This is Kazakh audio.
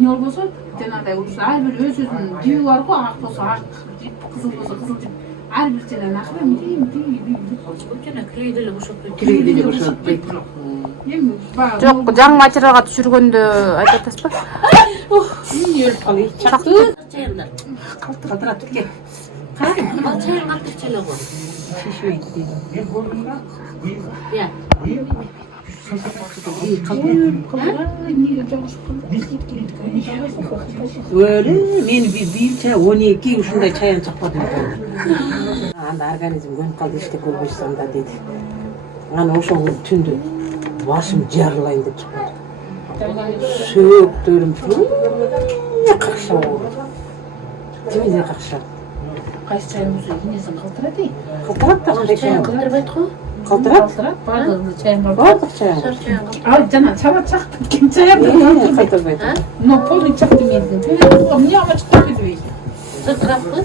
Ne olursa janagıday urus her bir öz özünün düğü var ko ak bolsa ak jip kızıl bolsa kızıl jip her bir jana nakra miti Өйткені кірейділі ұшып Кирейдиле бошоп кетти. эми баягы Жок, жаңы материалга түшүргөндө айтып атасызбы? Өлүп калый. Чакты. Çayınlar. Калтырап тур кел. Ал çayın қаттыр çele ғой. Шишмейт дейди. Я. Өлі, мен бийилче 12 ушундай чаян чакпадым. Анда организм көнүп калды иште көрбөйсүң да деди. Ана ошол түндө башым жарылайын деп чыкты. Сөөктөрүм какша болду. Тимине какша. кайсы чайымыз энесин калтырады Калтырап та Çayın қаттырбайт қой. калтырап. калтырат баардыгын чайын Бардык чаян. Сар çayın қаттыр. ал жана чаба чак кеткен чайым Калтырбайт. но полный чакты менде мне ама чыкпай кетпейт Сыртырап қой.